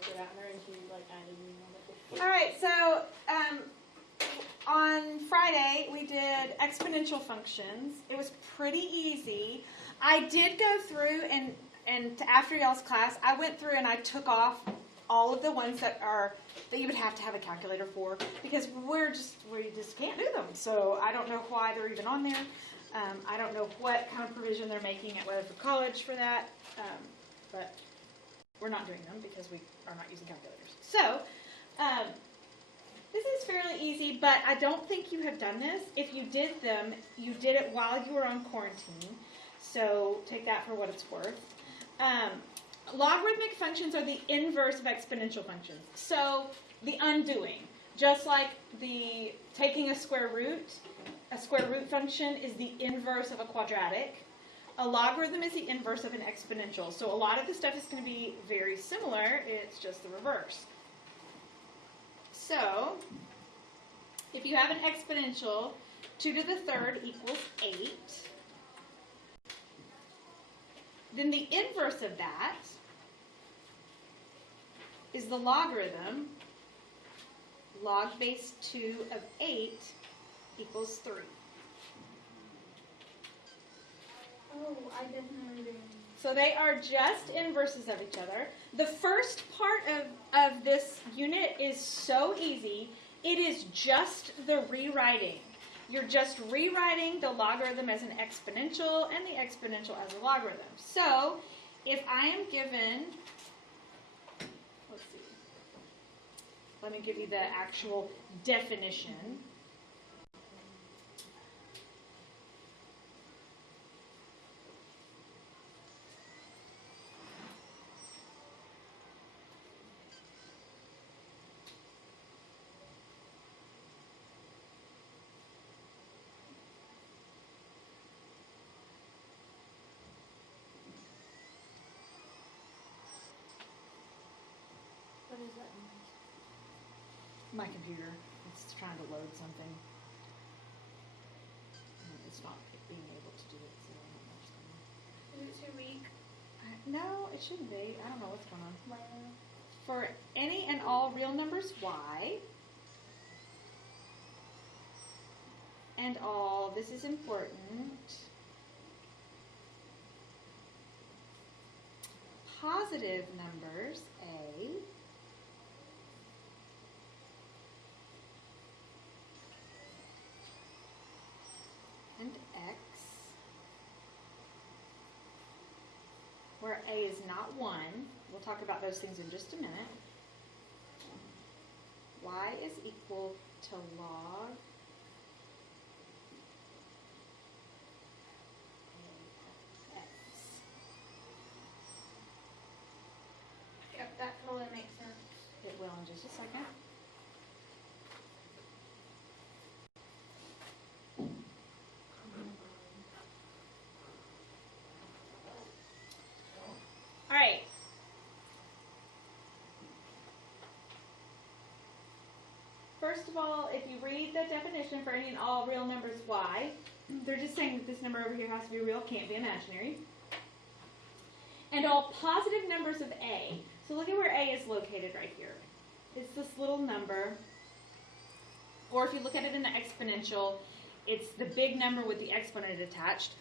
typed it out in there and she like added me on it. All right, so on Friday we did exponential functions. It was pretty easy. I did go through and after y'all's class, I went through and I took off all of the ones that you would have to have a calculator for because we just can't do them. So I don't know why they're even on there. I don't know what kind of provision they're making at Weatherford College for that, but we're not doing them because we are not using calculators. So this is fairly easy, but I don't think you have done this. If you did them, you did it while you were on quarantine. So take that for what it's worth. Logarithmic functions are the inverse of exponential functions. So the undoing, just like the taking a square root function is the inverse of a quadratic. A logarithm is the inverse of an exponential. So a lot of the stuff is going to be very similar. It's just the reverse. So if you have an exponential, 2 to the third equals 8. Then the inverse of that is the logarithm. Log base 2 of 8 equals 3. Oh, I definitely didn't. So they are just inverses of each other. The first part of this unit is so easy. It is just the rewriting. You're just rewriting the logarithm as an exponential and the exponential as a logarithm. So if I am given, let's see, let me give you the actual definition. What does that mean? My computer, it's trying to load something. It's not being able to do it, so I don't know what's going on. Is it too weak? No, it shouldn't be. I don't know what's going on. For any and all real numbers y, and all, this is important, positive numbers a, and x, where a is not 1. We'll talk about those things in just a minute. Y is equal to log x. Yep, that totally makes sense. It will in just a second. All right. First of all, if you read the definition for any and all real numbers y, they're just saying that this number over here has to be real, can't be imaginary. And all positive numbers of a. So look at where a is located right here. It's this little number. Or if you look at it in the exponential, it's the big number with the exponent attached.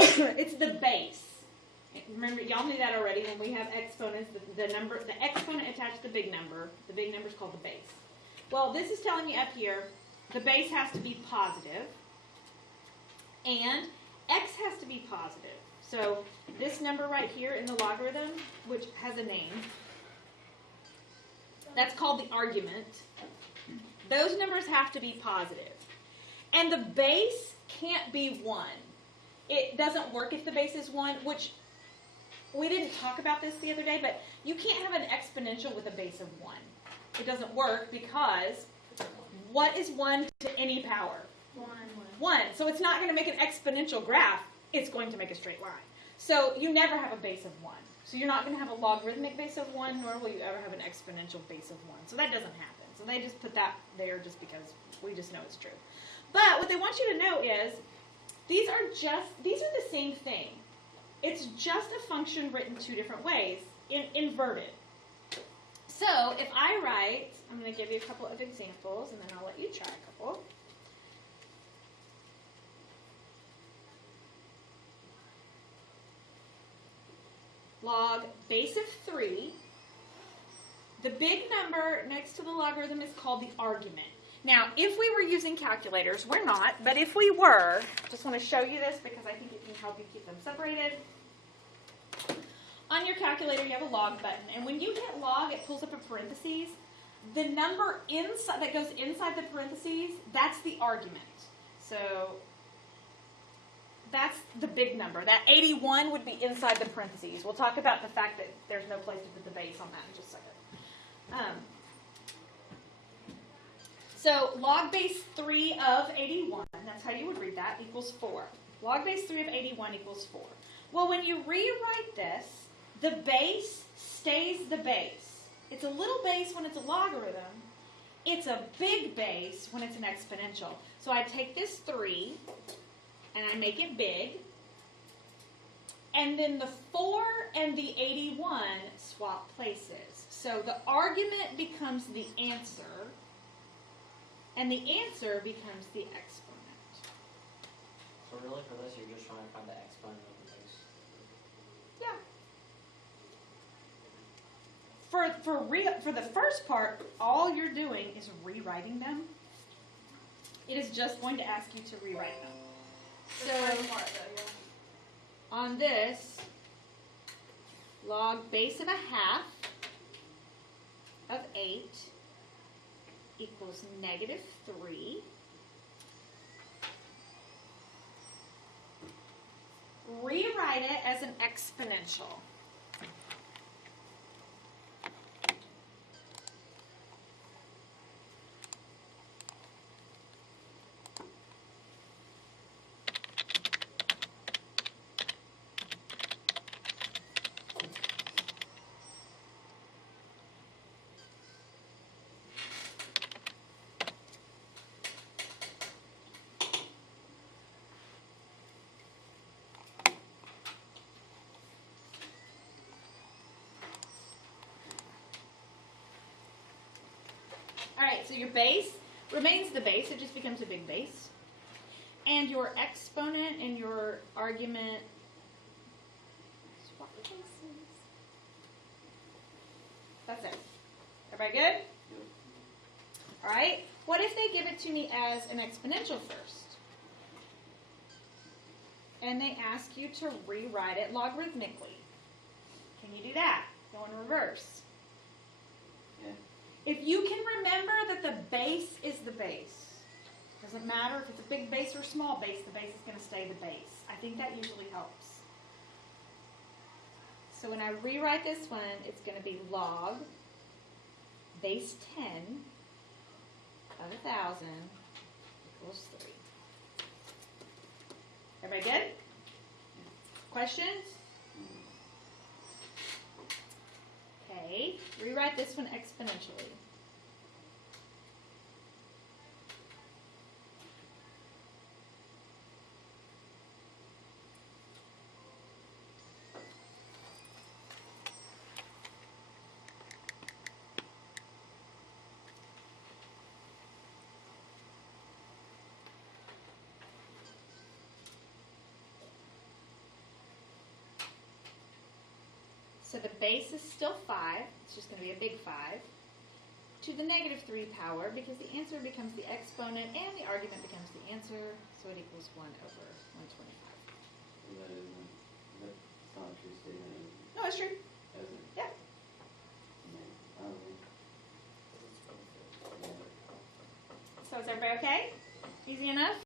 It's the base. Remember, y'all knew that already. When we have exponents, the exponent attached to the big number is called the base. Well, this is telling me up here, the base has to be positive, and x has to be positive. So this number right here in the logarithm, which has a name, that's called the argument. Those numbers have to be positive. And the base can't be 1. It doesn't work if the base is 1, which we didn't talk about this the other day, but you can't have an exponential with a base of 1. It doesn't work because what is 1 to any power? 1. So it's not going to make an exponential graph. It's going to make a straight line. So you never have a base of 1. So you're not going to have a logarithmic base of 1, nor will you ever have an exponential base of 1. So that doesn't happen. So they just put that there just because we just know it's true. But what they want you to know is these are the same thing. It's just a function written 2 different ways, inverted. So if I write, I'm going to give you a couple of examples, and then I'll let you try a couple. Log base of 3. The big number next to the logarithm is called the argument. Now, if we were using calculators, we're not, but if we were, just want to show you this because I think it can help you keep them separated. On your calculator, you have a log button, and when you hit log, it pulls up a parentheses. The number inside that goes inside the parentheses, that's the argument. So that's the big number. That 81 would be inside the parentheses. We'll talk about the fact that there's no place to put the base on that in just a second. So log base 3 of 81, that's how you would read that, equals 4. Log base 3 of 81 equals 4. Well, when you rewrite this, the base stays the base. It's a little base when it's a logarithm. It's a big base when it's an exponential. So I take this 3 and I make it big. And then the 4 and the 81 swap places. So the argument becomes the answer. And the answer becomes the exponent. So really for this, you're just trying to find the exponent of the base? Yeah. For the first part, all you're doing is rewriting them. It is just going to ask you to rewrite them. The first part, though, yeah. On this, log base of a half of 8 equals negative 3. Rewrite it as an exponential. Alright, so your base remains the base, it just becomes a big base. And your exponent and your argument swap places. That's it. Everybody good? Alright, what if they give it to me as an exponential first? And they ask you to rewrite it logarithmically. Can you do that? Go in reverse. Yeah. If you can remember that the base is the base, doesn't matter if it's a big base or a small base, the base is going to stay the base. I think that usually helps. So when I rewrite this one, it's going to be log base 10 of 1,000 equals 3. Everybody good? Questions? Okay, rewrite this one exponentially. So the base is still 5. It's just going to be a big 5. To the negative 3 power, because the answer becomes the exponent and the argument becomes the answer, so it equals 1 over 125. That's not a true statement. No, it's true. Is it? Yeah. So is everybody okay? Easy enough?